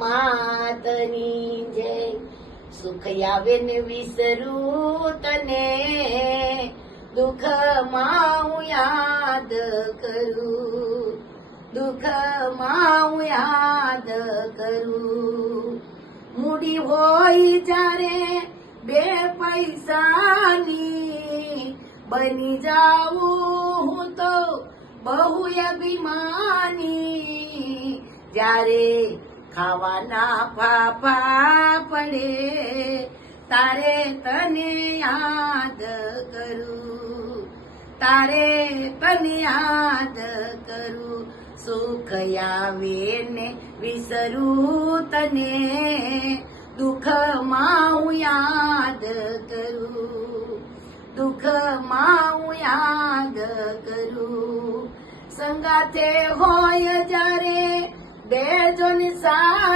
માતની જય સુખ આવે ને વિસરું તને દુઃખમાં હું યાદ કરું દુઃખમાં હું યાદ કરું મૂડી હોય જ્યારે બે પૈસાની બની જાઉં હું તો બહુ અભિમાની જ્યારે ખાવાના ફાફા પડે તારે તને યાદ કરું તારે તને યાદ કરું સુખ આવે ને વિસરું તને દુઃખમાં હું યાદ કરું દુઃખમાં હું યાદ કરું સંગાથે હોય જ્યારે બે જણ સાથ